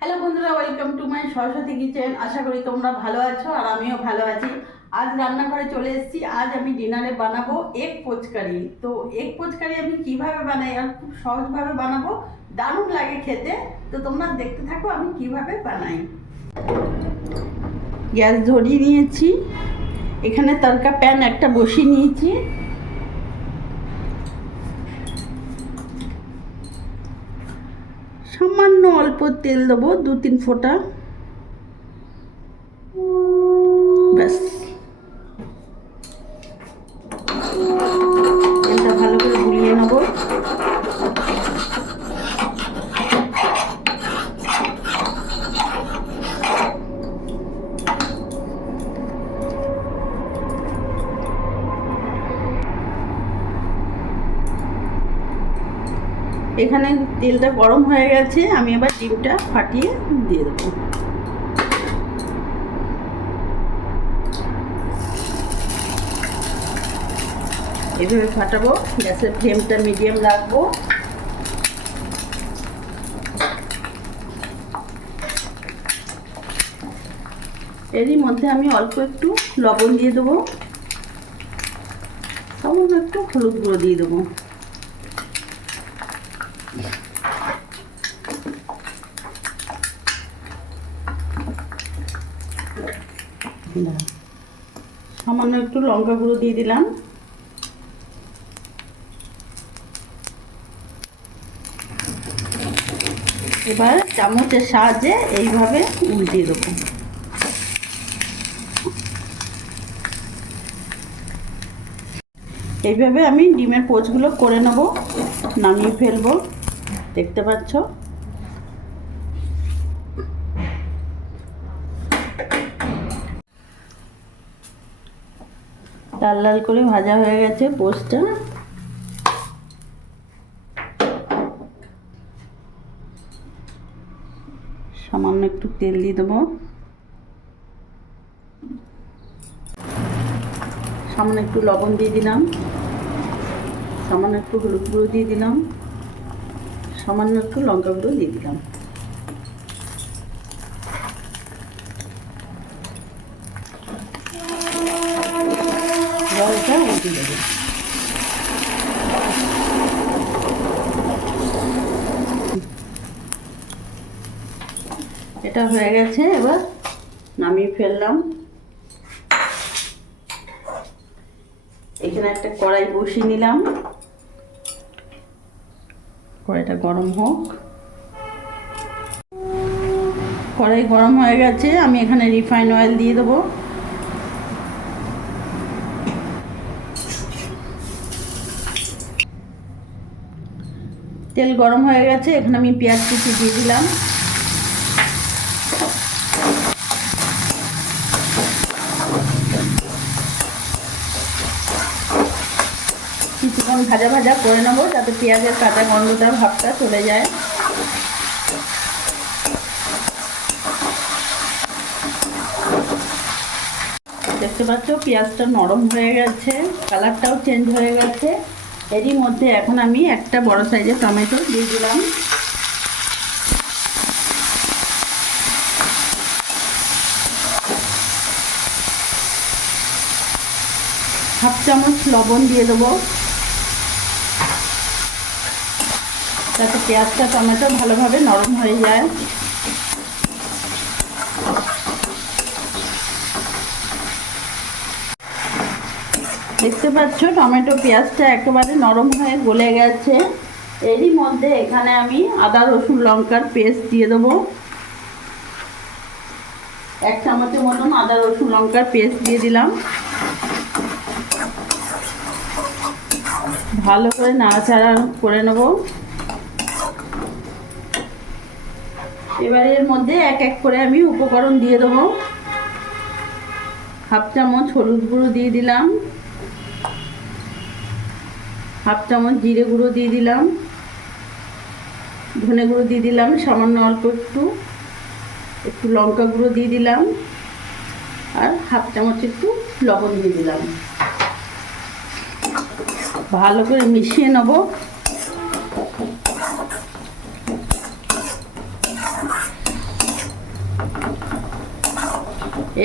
Hello বন্ধুরা, welcome to my Saraswati kitchen. আশা করি তোমরা ভালো আছো আর আমিও ভালো আছি। আজ রান্নাঘরে চলে এসেছি। আজ আমি ডিনারে বানাবো এগ পোচকারি। তো এগ পোচকারি আমি কিভাবে বানাই আর খুব সহজভাবে বানাবো, দারুণ লাগে খেতে। তো তোমরা দেখতে থাকো আমি কিভাবে বানাই। গ্যাস ধরিয়ে নিয়েছি, এখানে তড়কা প্যান একটা বসিয়ে নিয়েছি। সামান্য অল্প তেল দেবো, 2-3 ফোঁটা, ব্যাস। তেলটা ভালো করে গুলিয়ে নেব। এখানে তেলটা গরম হয়ে গেছে, আমি এবার ডিমটা ফাটিয়ে দিয়ে দেবো। এভাবে ফাটাবো, গ্যাসের ফ্লেমটা মিডিয়াম রাখবো। এরই মধ্যে আমি অল্প একটু লবণ দিয়ে দেবো, সামান্য একটু হলুদ গুঁড়ো দিয়ে দেবো। সামান্য একটু লঙ্কা গুঁড়ো দিয়ে দিলাম। এবার চামচের সাহায্যে এইভাবে উল্টিয়ে দেবো। এইভাবে আমি ডিমের পোচগুলো করে নেব, নামিয়ে ফেলবো। দেখতে পাচ্ছ লাল লাল করে ভাজা হয়ে গেছে পোচটা। সামান্য একটু তেল দিয়ে দেবো, সামান্য একটু লবণ দিয়ে দিলাম, সামান্য একটু হলুদ গুঁড়ো দিয়ে দিলাম, সামান্য একটু লঙ্কা গুঁড়ো দিয়ে দিলাম। জলটা উল্টে দেবো। এটা হয়ে গেছে, এবার নামিয়ে ফেললাম। এখানে একটা কড়াই বসিয়ে নিলাম, কড়াইটা গরম হোক। কড়াই গরম হয়ে গেছে, আমি এখানে রিফাইন অয়েল দিয়ে দেবো। তেল গরম হয়ে গেছে, এখানে আমি পেঁয়াজ কুচি দিয়ে দিলাম। কিছুক্ষণ ভাজা ভাজা করে নেবো, যাতে পেঁয়াজের কাঁচা গন্ধটা ভাবটা চলে যায়। দেখতে পাচ্ছ পেঁয়াজটা নরম হয়ে গেছে, কালারটাও চেঞ্জ হয়ে গেছে। এরই মধ্যে এখন আমি একটা বড় সাইজের টমেটো দিয়ে দিলাম। হাফ চামচ লবণ দিয়ে দেবো, যাতে পেঁয়াজটা টমেটো ভালোভাবে নরম হয়ে যায়। দেখতে পাচ্ছ টমেটো পেঁয়াজটা একেবারে নরম হয়ে গলে গেছে। এরই মধ্যে এখানে আমি আদা রসুন লঙ্কার পেস্ট দিয়ে দেবো। 1 চামচের মতন আদা রসুন লঙ্কার পেস্ট দিয়ে দিলাম। ভালো করে নাড়াচাড়া করে নেব। এবার এর মধ্যে এক এক করে আমি উপকরণ দিয়ে দেবো। হাফ চামচ হলুদ গুঁড়ো দিয়ে দিলাম, হাফ চামচ জিরে গুঁড়ো দিয়ে দিলাম, ধনে গুঁড়ো দিয়ে দিলাম সামান্য অল্প একটু লঙ্কা গুঁড়ো দিয়ে দিলাম, আর হাফ চামচ একটু লবণ দিয়ে দিলাম। ভালো করে মিশিয়ে নেব।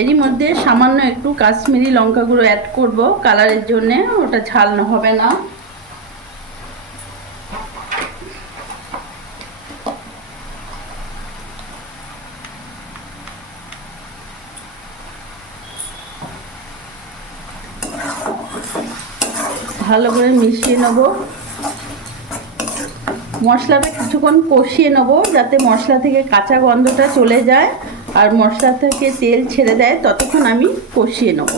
এরই মধ্যে সামান্য একটু কাশ্মীরি লঙ্কা গুঁড়ো অ্যাড করব কালারের জন্য, ওটা ঝাল হবে না। ভালো করে মিশিয়ে নেব। মশলাটা কিছুক্ষণ কষিয়ে নেব যাতে মশলা থেকে কাঁচা গন্ধটা চলে যায় আর মশলা থেকে তেল ছেড়ে দেয়, ততক্ষণ আমি কষিয়ে নেব।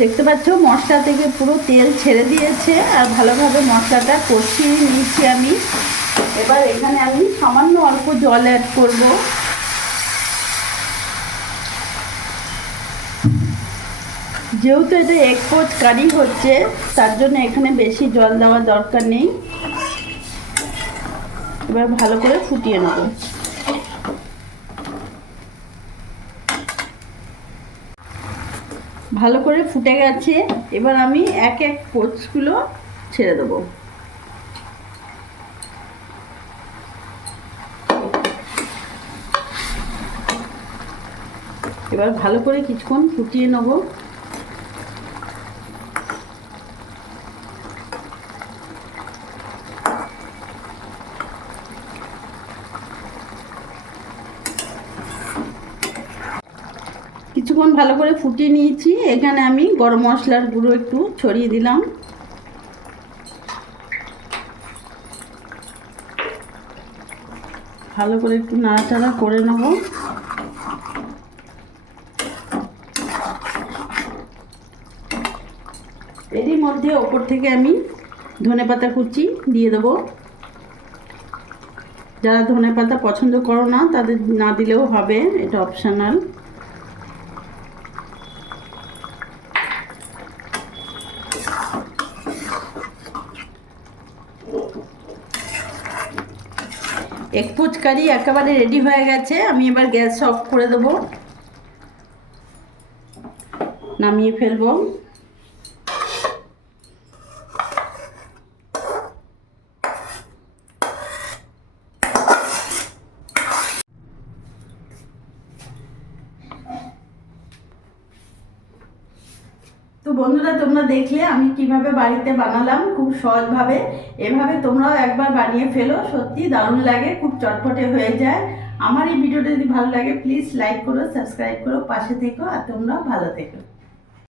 দেখতে পাচ্ছ মশলা থেকে পুরো তেল ছেড়ে দিয়েছে আর ভালোভাবে মশলাটা কষিয়ে নিয়েছি আমি। এবার এখানে আমি সামান্য অল্প জল অ্যাড করব। যেহেতু এটা এক পোচ কারি হচ্ছে তার জন্য এখানে বেশি জল দেওয়ার দরকার নেই। এবার ভালো করে ফুটিয়ে নেব। ভালো করে ফুটে গেছে, এবার আমি এক এক পোচগুলো ছেড়ে দেবো। এবার ভালো করে কিছুক্ষণ ফুটিয়ে নেব। কিছুক্ষণ ভালো করে ফুটিয়ে নিয়েছি, এখানে আমি গরম মশলার গুঁড়ো একটু ছড়িয়ে দিলাম। ভালো করে একটু নাড়াচাড়া করে নেব। এরই মধ্যে ওপর থেকে আমি ধনেপাতা কুচি দিয়ে দেবো। যারা ধনেপাতা পছন্দ করো না তাদের না দিলেও হবে, এটা অপশনাল। এক পোচ কারি একেবারে রেডি হয়ে গেছে, আমি এবার গ্যাস অফ করে দেবো, নামিয়ে ফেলবো। তো বন্ধুরা তোমরা দেখলে আমি কিভাবে বাড়িতে বানালাম খুব সহজভাবে। এভাবে তোমরাও একবার বানিয়ে ফেলো, সত্যি দারুণ লাগে, খুব চটপটে হয়ে যায়। আমার এই ভিডিওটা যদি ভালো লাগে প্লিজ লাইক করো, সাবস্ক্রাইব করো, পাশে থেকো আর তোমরাও ভালো থেকো।